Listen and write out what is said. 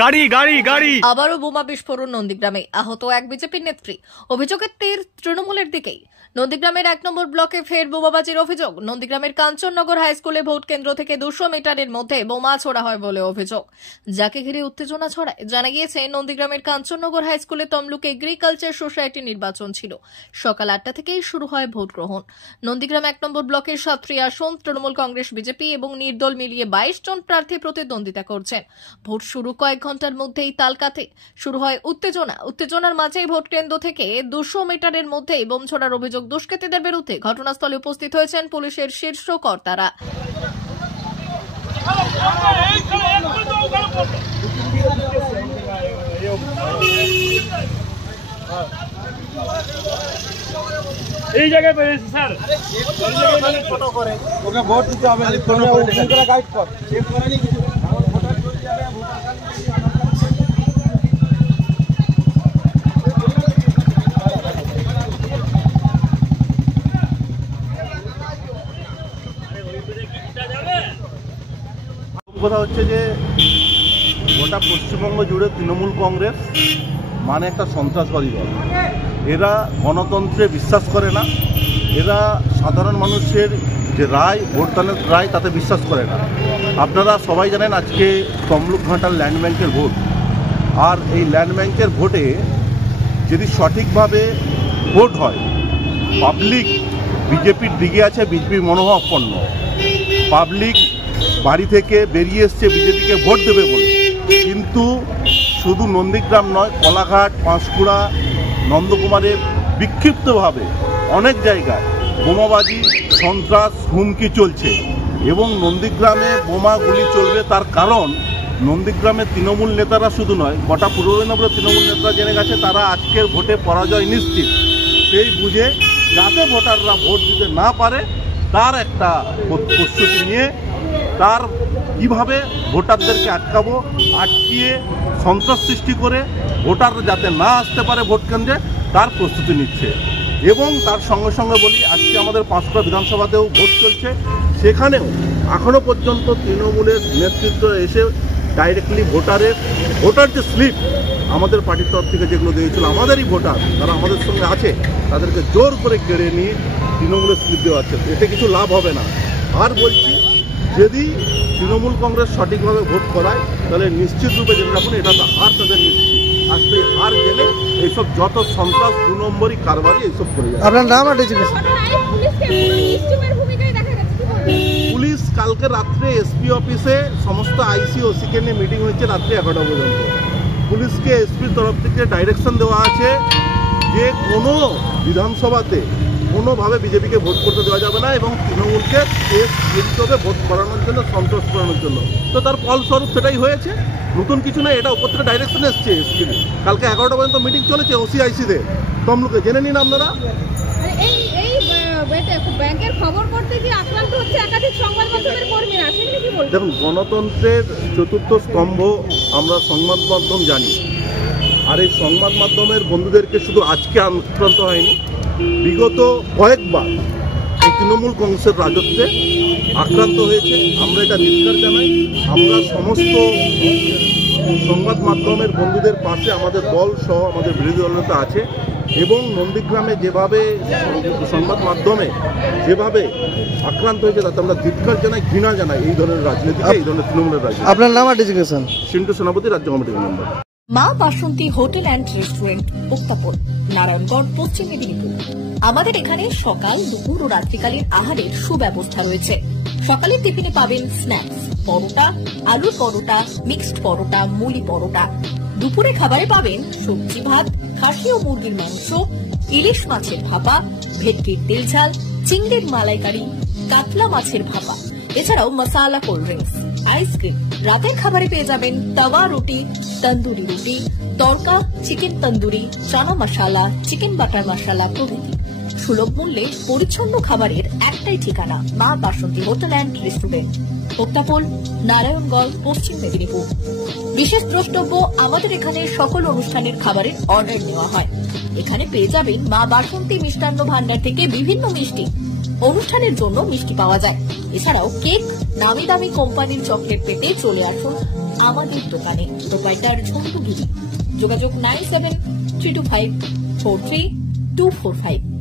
গাড়ি গাড়ি গাড়ি আবারও বোমা বিস্ফোরণ নন্দীগ্রামে, আহত এক বিজেপি নেত্রী। অভিযোগের তীর তৃণমূলের দিকেই। নন্দীগ্রামের 1 নম্বর ব্লকে ফের বোমাবাজির অভিযোগ। নন্দীগ্রামের কাঞ্চননগর হাই স্কুলে ভোট কেন্দ্র থেকে 200 মিটারের মধ্যে বোমা ছোড়া হয় বলে অভিযোগ, যাকে ঘিরে উত্তেজনা ছড়ায়। জানা গিয়েছে, নন্দীগ্রামের কাঞ্চননগর হাই স্কুলে তমলুক এগ্রিকালচার সোসাইটি নির্বাচন ছিল। সকাল 8টা থেকেই শুরু হয় ভোট গ্রহণ। নন্দীগ্রাম 1 নম্বর ব্লকের 7টি আসন তৃণমূল কংগ্রেস, বিজেপি এবং নির্দল মিলিয়ে 22 জন প্রার্থী প্রতিদ্বন্দ্বিতা করছেন। ভোট শুরু কয়েক ঘন্টার মধ্যেই তাল কাটে, শুরু হয় উত্তেজনার মাঝেই ভোট কেন্দ্র থেকে 200 মিটারের মধ্যেই বোম ছোড়ার অভিযোগ দুষ্কৃতীদের বিরুদ্ধে। ঘটনাস্থলে উপস্থিত হয়েছেন পুলিশের শীর্ষ কর্তারা। এই জায়গায় পেয়েছি স্যার, ফটো করে ওকে ভোট দিতে হবে, গাইড কর চেক করে নি কিছু। কথা হচ্ছে যে গোটা পশ্চিমবঙ্গ জুড়ে তৃণমূল কংগ্রেস মানে একটা সন্ত্রাসবাদী দল। এরা গণতন্ত্রে বিশ্বাস করে না, এরা সাধারণ মানুষের যে রায়, ভোটদানের রায়, তাতে বিশ্বাস করে না। আপনারা সবাই জানেন আজকে তমলুক ঘাটাল ল্যান্ড ব্যাংকের ভোট, আর এই ল্যান্ড ব্যাংকের ভোটে যদি সঠিকভাবে ভোট হয়, পাবলিক বিজেপির দিকে আছে, বিজেপি মনোভাবাপন্ন। পাবলিক বাড়ি থেকে বেরিয়ে এসছে বিজেপিকে ভোট দেবে বলে, কিন্তু শুধু নন্দীগ্রাম নয়, কলাঘাট, পাঁশকুড়া, নন্দকুমারে বিক্ষিপ্তভাবে অনেক জায়গায় বোমাবাজি, সন্ত্রাস, হুমকি চলছে। এবং নন্দীগ্রামে বোমা গুলি চলবে তার কারণ নন্দীগ্রামের তৃণমূল নেতারা শুধু নয়, গোটা পূর্ব মেদিনীপুরের তৃণমূল নেতারা জেনে গেছে তারা আজকের ভোটে পরাজয় নিশ্চিত। সেই বুঝে যাতে ভোটাররা ভোট দিতে না পারে তার একটা প্রস্তুতি নিয়ে, তার কিভাবে ভোটারদেরকে আটকিয়ে সন্ত্রাস সৃষ্টি করে ভোটাররা যাতে না আসতে পারে ভোট কেন্দ্রে, তার প্রস্তুতি নিচ্ছে। এবং তার সঙ্গে সঙ্গে বলি, আজকে আমাদের পাঁশকুড়া বিধানসভাতেও ভোট চলছে, সেখানেও এখনও পর্যন্ত তৃণমূলের নেতৃত্ব এসে ডাইরেক্টলি ভোটার যে স্লিপ আমাদের পার্টির তরফ থেকে যেগুলো দিয়েছিল, আমাদেরই ভোটার, তারা আমাদের সঙ্গে আছে, তাদেরকে জোর করে কেড়ে নিয়ে তৃণমূলের স্লিপ দেওয়া হচ্ছে। এতে কিছু লাভ হবে না। আর বলছি, যদি তৃণমূল কংগ্রেস সঠিকভাবে ভোট করায় তাহলে নিশ্চিত রূপে জেনে রাখুন এটা তো হার তাদের নিশ্চিত। আজকে হার গেলে এইসব যত সন্ত্রাস, 2 নম্বরই কারবারি এইসব করে যাবে। আপনার নাম আর ডেজিগনেশন? পুলিশ কালকে রাত্রে এসপি অফিসে সমস্ত আইসি ওসিকে নিয়ে মিটিং হয়েছে রাত্রে 11টা পর্যন্ত। পুলিশকে এসপির তরফ থেকে ডাইরেকশন দেওয়া আছে যে কোনো বিধানসভাতে কোনোভাবে বিজেপিকে ভোট করতে দেওয়া যাবে না, এবং তৃণমূলকে হবে ভোট করানোর জন্য, সন্ত্রাস করানোর জন্য। তো তার ফলস্বরূপ সেটাই হয়েছে, নতুন কিছু না। এটা উপর থেকে ডাইরেকশন এসছে এসপি। কালকে 11টা পর্যন্ত মিটিং চলেছে ওসিআইসিদের তমলুকে, জেনে নিন আপনারা। দেখুন, গণতন্ত্রের চতুর্থ স্তম্ভ আমরা সংবাদ মাধ্যম জানি, আর এই সংবাদ মাধ্যমের বন্ধুদেরকে শুধু আজকে আক্রান্ত হয়নি, বিগত কয়েকবার এই তৃণমূল কংগ্রেসের রাজত্বে আক্রান্ত হয়েছে। আমরা এটা ধিক্কার জানাই। আমরা সমস্ত সংবাদ মাধ্যমের বন্ধুদের পাশে আমাদের দল সহ আমাদের বিরোধী দলনেতা আছে, এবং নন্দীগ্রামে যেভাবে সংবাদ মাধ্যমে যেভাবে আক্রান্ত হয়েছে তাতে আমরা ধিক্কার জানাই, ঘৃণা জানাই এই ধরনের রাজনীতিকে, এই ধরনের তৃণমূলের রাজনীতি। আপনার নাম আর ডেজিগনেশন? সিন্টু সেনাপতি, রাজ্য কমিটির মেম্বার। মা বাসন্তী হোটেল অ্যান্ড রেস্টুরেন্ট, উত্তাপন, নারায়ণগড়, পশ্চিম মেদিনীপুর। আমাদের এখানে সকাল, দুপুর ও রাত্রিকালীন আহারের সুব্যবস্থা রয়েছে। সকালের টিফিনে পাবেন স্ন্যাক্স, পরোটা, আলুর পরোটা, মিক্সড পরোটা, মুলি পরোটা। দুপুরে খাবারে পাবেন সবজি ভাত, খাসি ও মুরগির মাংস, ইলিশ মাছের ভাপা, ভেটকির তেল ঝাল, চিংড়ির মালাইকারি, কাতলা মাছের ভাপা, এছাড়াও মশালা কোল্ড ড্রিঙ্কস, আইসক্রিম। রাতের খাবারে পেয়ে যাবেন তাওয়া রুটি, তন্দুরি রুটি, তড়কা, চিকেন তন্দুরি, চানা মশালা, চিকেন বাটার মশালা প্রভৃতি। সুলভ মূল্যে পরিচ্ছন্ন খাবারের একটাই ঠিকানা, মা বাসন্তী হোটেল অ্যান্ড রেস্টুরেন্ট, উত্তাপন, নারায়ণগড়, পশ্চিম মেদিনীপুর। বিশেষ দ্রষ্টব্য, আমাদের এখানে সকল অনুষ্ঠানের খাবারের অর্ডার নেওয়া হয়। এখানে পেয়ে যাবেন মা বাসন্তী মিষ্টান্ন ভান্ডার থেকে বিভিন্ন মিষ্টি, অনুষ্ঠানের জন্য মিষ্টি পাওয়া যায়। এছাড়াও কেক, নামি দামি কোম্পানির চকলেট পেতে চলে আসুন আমাদের দোকানে। প্রোপাইটার ঝন্টু গিরি। যোগাযোগ 9732543245।